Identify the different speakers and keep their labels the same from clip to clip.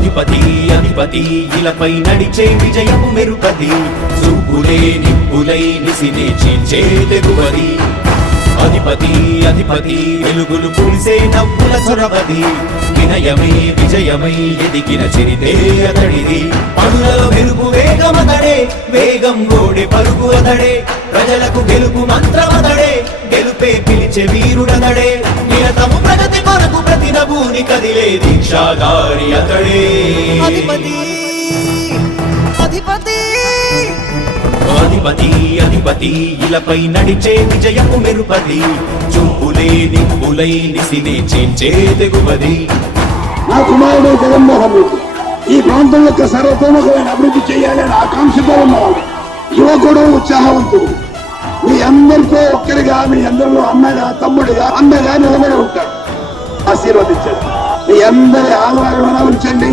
Speaker 1: అధిపతి అధిపతి ఇలపై నడిచే విజయము మెరుపతి. చూపులే నిప్పులై నిసినే చీల్చే తెగువది. అధిపతి అధిపతి వెలుగులు పులిసే నవ్వుల చొరవది. వినయమే విజయమై ఎదిగిన చిరితే అతడిది. పనులలో మెరుపు వేగమతడే వేగం గోడే పరుగు అతడే. ప్రజలకు గెలుపు మంత్రమతడే గెలుపే పిలిచే వీరుడతడే. నిరతము ప్రగతి కొరకు ప్రతి నభూని కదిలే దీక్షాగారి అతడే.
Speaker 2: అధిపతి అధిపతి.
Speaker 1: అధిపతి అధిపతి ఇలపై నడిచే విజయము మెరుపది చూపులే నిప్పులై నిసినే చేంచే తెగువది.
Speaker 3: నా కుమారుడు జగన్మోహన్ రెడ్డి ఈ ప్రాంతం యొక్క సర్వతోముఖమైన అభివృద్ధి చేయాలని ఆకాంక్షతో ఉన్నవాడు. యువకుడు ఉత్సాహవంతుడు. ఒక్కరిగా మీ అందరిలో అన్నగా తమ్ముడిగా అన్నగా నిలబడి ఉంటాడు ఆశీర్వదించండి. మీ అందరి ఆదరణ ఉంచండి.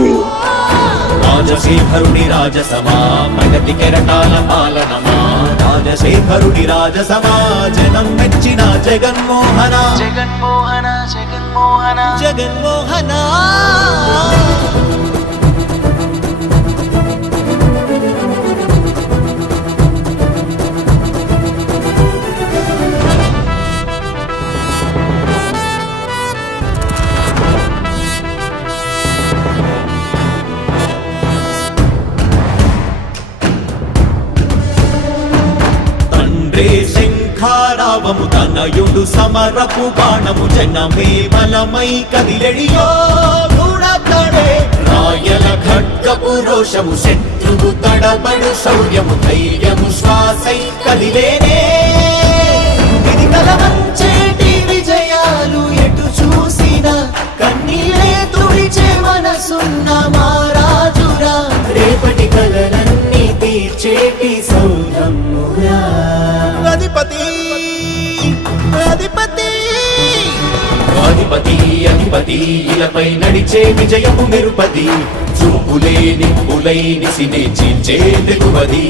Speaker 1: రాజశేఖరుడి రాజసమా ప్రగతి కెరటాల పాలనమా? రాజశేఖరుడి రాజసమా జనం మెచ్చిన జగన్మోహన.
Speaker 2: జగన్మోహన జగన్మోహన. జగన్మోహన.
Speaker 1: తండ్రే శంఖారావము తనయుడు సమరపు బాణము జనమే బలమై కదిలెడియో గూఢతడే రాయల ఖడ్గపు రోషము శత్రువు తడబడు శౌర్యము ధైర్యము శ్వాసై కదిలేనే. ఇది కలవంచేటి విజయాలు ఎటు చూసిన కన్నీలే తుడిచే మనసున్న మారాజురా. రేపటి కలలన్నీ తీర్చేటి
Speaker 2: అధిపతి అధిపతి
Speaker 1: ఇలపై నడిచే విజయము మెరుపది. చూపులే నిప్పులై నిసినే చీల్చే తెగువది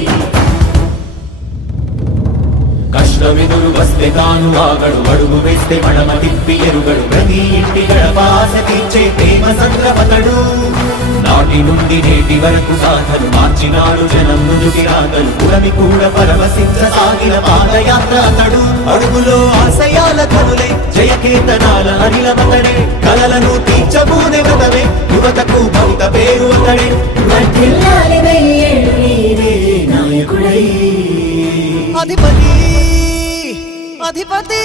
Speaker 1: కష్టమెదురు వస్తే తాను ఆగడు అడుగు వేస్తే మడమ తిప్పి ఎరుగడు. ప్రతి ఇంటి గడపాస తీర్చే ప్రేమ సంద్రపతడు. నాటి నుండి నేటి వరకు సాధను మార్చినాడు జనం నుదుటి రాగలు పురమి కూడా పరవశించ సాగిన పాదయాత్ర అతడు. అడుగులో ఆశయాల కనులే జయకేతనాల అనిలమతడే కలలను తీర్చబూనే వ్రతమే యువతకు భవిత పేరు అతడే
Speaker 4: నాయకుడై.
Speaker 2: అధిపతి అధిపతి.